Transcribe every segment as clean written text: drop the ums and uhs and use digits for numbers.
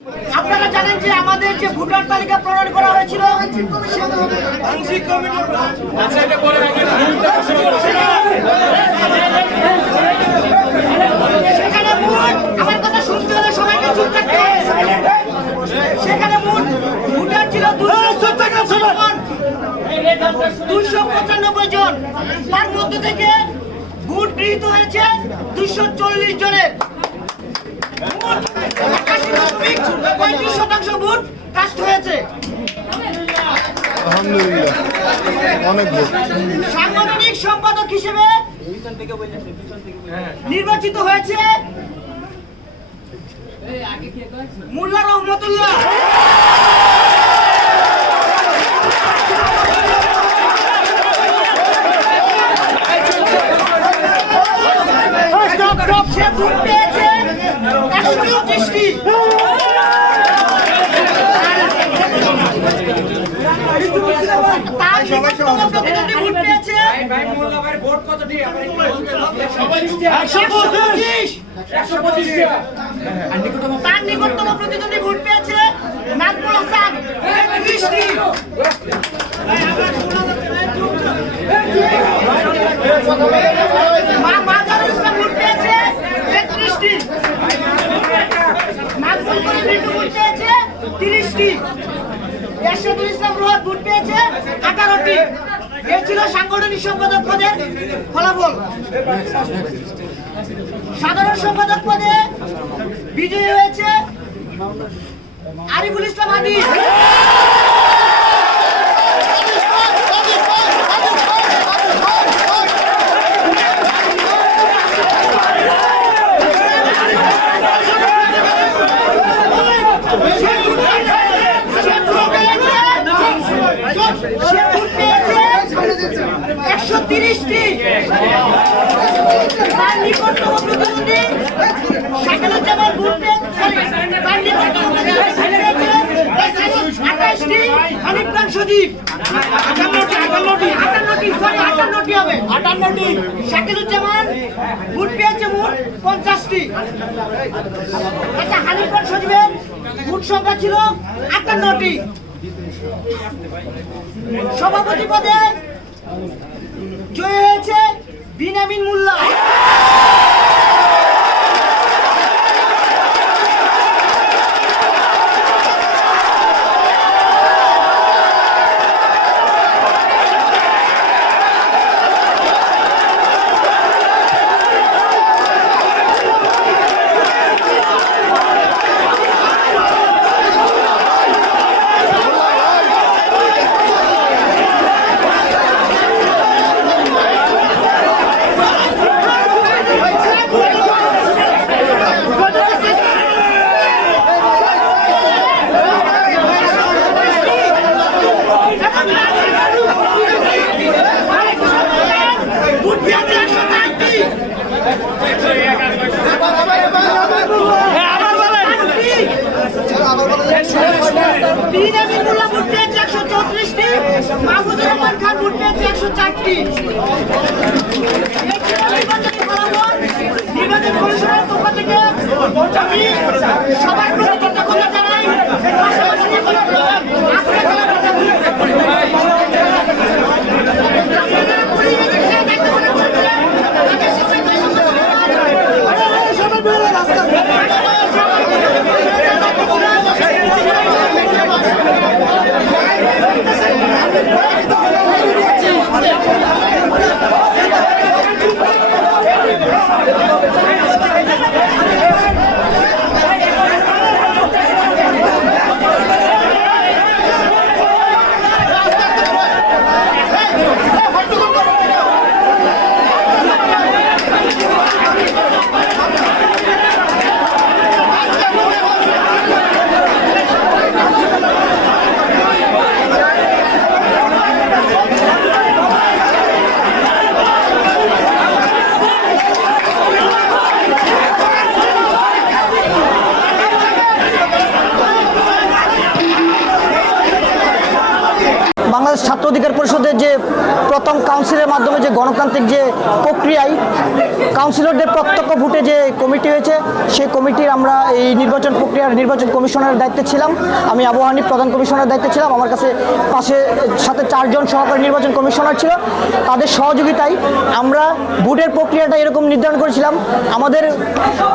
আপনারা জানেন যে আমাদের যে ভোটার তালিকা প্রণয়ন করা হয়েছিল সেখানে আমার কথা শুনতে হলে সবাইকে চুপ থাকতে হবে। সেখানে ভোটার ছিল 295 জন, তার মধ্যে থেকে ভোট গৃহীত হয়েছে 240 জনের। 35% ভোট কাস্ট হয়েছে। সাংগঠনিক সম্পাদক হিসেবে নির্বাচিত হয়েছে মোল্লা রহমতুল্লাহ। সে ভোট পেয়েছে 125টি। তার নিকটতম প্রতিদ্বন্দ্বী ভোট পেয়েছে 125। তার নিকটতম প্রতিদ্বন্দ্বী ভোট পেয়েছে নাজমুল হাসান 33টি। মাজারুল ইসলাম ভোট পেয়েছে 33টি। নাজমুল করিম রিন্টু ভোট পেয়েছে 30টি। এরশাদুল ইসলাম রোহাত ভোট পেয়েছে 18টি। এই ছিল সাংগঠনিক সম্পাদক পদের ফলাফল। সাধারণ সম্পাদক পদে বিজয়ী হয়েছে আরিফুল ইসলাম আদি। সে ভোট পেয়েছে 130টি। তার নিকটতম প্রতিদ্বন্দ্বী শাকিলুজ্জামান ভোট পেয়েছে 28টি। হানিফ খান সজীব 58টি হবে। শাকিলুজ্জামান ভোট পেয়েছে মোট 50টি। আচ্ছা, হানিফ খান সজীবের ভোট সংখ্যা ছিল 58টি। সভাপতি পদে জয়ী হয়েছে বিনামিন মোল্লা। বিনামিন মোল্লা ভোট পেয়েছে 134টি। মাহমুদুর রহমান খান ভোট পেয়েছে 104টি। নির্বাচন কমিশনের পক্ষ থেকে আমি সবার প্রতি কৃতজ্ঞতা জানাই। বাংলাদেশ ছাত্র অধিকার পরিষদের যে প্রথম কাউন্সিলের মাধ্যমে যে গণতান্ত্রিক যে প্রক্রিয়ায় কাউন্সিলরদের প্রত্যক্ষ ভোটে যে কমিটি হয়েছে, সেই কমিটির আমরা এই নির্বাচন প্রক্রিয়ার নির্বাচন কমিশনারের দায়িত্বে ছিলাম। আমি আবু হানিফ প্রধান কমিশনারের দায়িত্বে ছিলাম। আমার কাছে সাথে 4 জন সহকারী নির্বাচন কমিশনার ছিল। তাদের সহযোগিতায় আমরা ভোটের প্রক্রিয়াটা এরকম নির্ধারণ করেছিলাম, আমাদের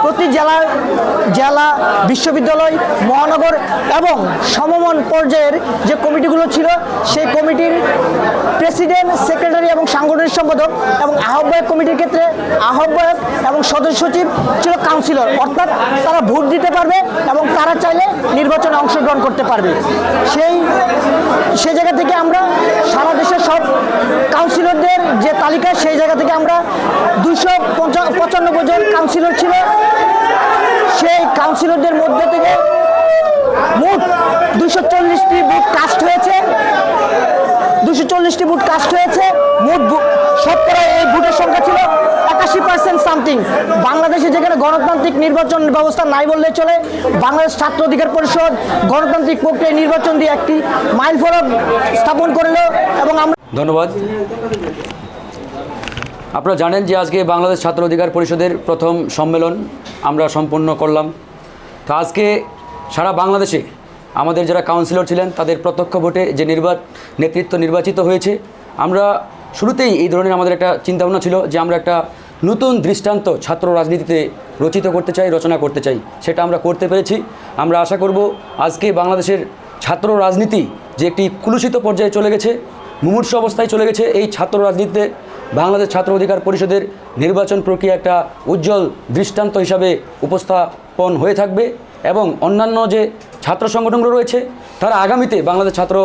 প্রতি জেলা, বিশ্ববিদ্যালয়, মহানগর এবং সমমন পর্যায়ের যে কমিটিগুলো ছিল, সেই কমিটির প্রেসিডেন্ট, সেক্রেটারি এবং সাংগঠনিক সম্পাদক এবং আহ্বায়ক কমিটির ক্ষেত্রে আহ্বায়ক এবং সদস্য সচিব ছিল কাউন্সিলর, অর্থাৎ তারা ভোট দিতে পারবে এবং তারা চাইলে নির্বাচনে অংশগ্রহণ করতে পারবে। সেই জায়গা থেকে আমরা সারা দেশের সব কাউন্সিলরদের যে তালিকা, সেই জায়গা থেকে আমরা 295 জন কাউন্সিলর ছিল। সেই কাউন্সিলরদের মধ্যে থেকে মোট 240টি ভোট কাস্ট হয়েছে। 240টি ভোট কাস্ট হয়েছে। মোট শতকরা এই ভোটের সংখ্যা ছিল 81% সামথিং। বাংলাদেশে যেখানে গণতান্ত্রিক নির্বাচন ব্যবস্থা নাই বললে চলে, বাংলাদেশ ছাত্র অধিকার পরিষদ গণতান্ত্রিক প্রক্রিয়ায় নির্বাচন দিয়ে একটি মাইল ফলক স্থাপন করল। এবং আমরা ধন্যবাদ। আপনারা জানেন যে আজকে বাংলাদেশ ছাত্র অধিকার পরিষদের প্রথম সম্মেলন আমরা সম্পন্ন করলাম। তো আজকে সারা বাংলাদেশে আমাদের যারা কাউন্সিলর ছিলেন তাদের প্রত্যক্ষ ভোটে যে নেতৃত্ব নির্বাচিত হয়েছে, আমরা শুরুতেই এই ধরনের আমাদের একটা চিন্তাভাবনা ছিল যে আমরা একটা নতুন দৃষ্টান্ত ছাত্র রাজনীতিতে রচনা করতে চাই। সেটা আমরা করতে পেরেছি। আমরা আশা করব আজকে বাংলাদেশের ছাত্র রাজনীতি যে একটি কুলুষিত পর্যায়ে চলে গেছে, মুমূর্ষ অবস্থায় চলে গেছে, এই ছাত্র রাজনীতিতে বাংলাদেশ ছাত্র অধিকার পরিষদের নির্বাচন প্রক্রিয়া একটা উজ্জ্বল দৃষ্টান্ত হিসাবে উপস্থাপন হয়ে থাকবে। এবং অন্যান্য যে ছাত্র সংগঠনগুলো রয়েছে তারা আগামীতে বাংলাদেশ ছাত্র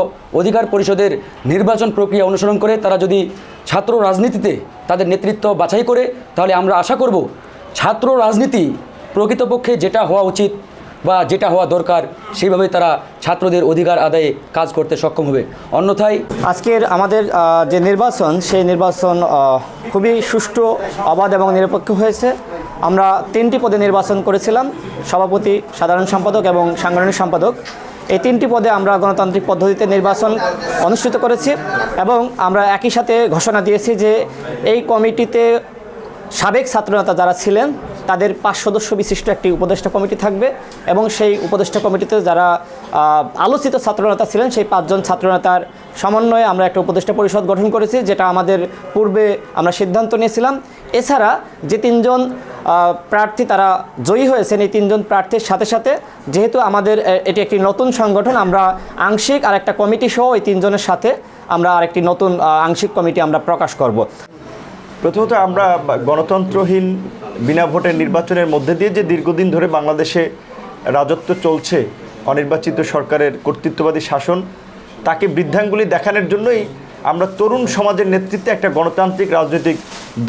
অধিকার পরিষদের নির্বাচন প্রক্রিয়া অনুসরণ করে তারা যদি ছাত্র রাজনীতিতে তাদের নেতৃত্ব বাছাই করে, তাহলে আমরা আশা করব ছাত্র রাজনীতি প্রকৃতপক্ষে যেটা হওয়া উচিত বা যেটা হওয়া দরকার সেইভাবে তারা ছাত্রদের অধিকার আদায়ে কাজ করতে সক্ষম হবে। অন্যথায় আজকের আমাদের যে নির্বাচন, সেই নির্বাচন খুবই সুষ্ঠু, অবাধ এবং নিরপেক্ষ হয়েছে। আমরা 3টি পদে নির্বাচন করেছিলাম, সভাপতি, সাধারণ সম্পাদক এবং সাংগঠনিক সম্পাদক। এই 3টি পদে আমরা গণতান্ত্রিক পদ্ধতিতে নির্বাচন অনুষ্ঠিত করেছি এবং আমরা একই সাথে ঘোষণা দিয়েছি যে এই কমিটিতে সাবেক ছাত্রনেতা যারা ছিলেন তাদের 5 সদস্য বিশিষ্ট একটি উপদেষ্টা কমিটি থাকবে এবং সেই উপদেষ্টা কমিটিতে যারা আলোচিত ছাত্রনেতা ছিলেন সেই 5 জন ছাত্রনেতার সমন্বয়ে আমরা একটা উপদেষ্টা পরিষদ গঠন করেছি, যেটা আমাদের পূর্বে আমরা সিদ্ধান্ত নিয়েছিলাম। এছাড়া যে 3 জন প্রার্থী তারা জয়ী হয়েছেন, এই 3 জন প্রার্থীর সাথে সাথে যেহেতু আমাদের এটি একটি নতুন সংগঠন, আমরা আংশিক আর একটা কমিটি সহ এই 3 জনের সাথে আমরা আরেকটি নতুন আংশিক কমিটি আমরা প্রকাশ করব। প্রথমত আমরা গণতন্ত্রহীন বিনা ভোটের নির্বাচনের মধ্যে দিয়ে যে দীর্ঘদিন ধরে বাংলাদেশে রাজত্ব চলছে, অনির্বাচিত সরকারের কর্তৃত্ববাদী শাসন, তাকে বৃদ্ধাঙ্গুলি দেখানোর জন্যই আমরা তরুণ সমাজের নেতৃত্বে একটা গণতান্ত্রিক রাজনৈতিক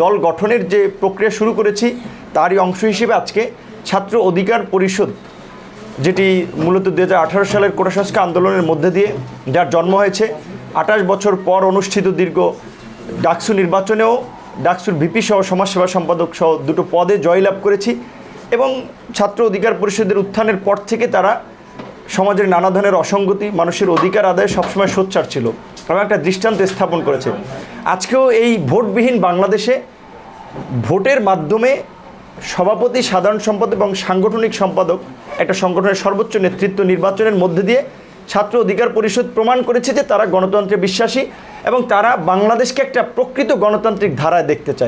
দল গঠনের যে প্রক্রিয়া শুরু করেছি, তারই অংশ হিসেবে আজকে ছাত্র অধিকার পরিষদ, যেটি মূলত 2018 সালের কোটা সংস্কার আন্দোলনের মধ্যে দিয়ে যার জন্ম হয়েছে, 28 বছর পর অনুষ্ঠিত দীর্ঘ ডাকসু নির্বাচনেও ডাকসুর ভিপি সহ সমাজসেবা সম্পাদক সহ 2টো পদে জয়লাভ করেছি। এবং ছাত্র অধিকার পরিষদের উত্থানের পর থেকে তারা সমাজের নানা ধরনের অসঙ্গতি, মানুষের অধিকার আদায়ে সবসময় সোচ্চার ছিল এবং একটা দৃষ্টান্ত স্থাপন করেছে। আজকেও এই ভোটবিহীন বাংলাদেশে ভোটের মাধ্যমে সভাপতি, সাধারণ সম্পাদক এবং সাংগঠনিক সম্পাদক, একটা সংগঠনের সর্বোচ্চ নেতৃত্ব নির্বাচনের মধ্যে দিয়ে ছাত্র অধিকার পরিষদ প্রমাণ করেছে যে তারা গণতন্ত্রে বিশ্বাসী এবং তারা বাংলাদেশকে একটা প্রকৃত গণতান্ত্রিক ধারায় দেখতে চায়।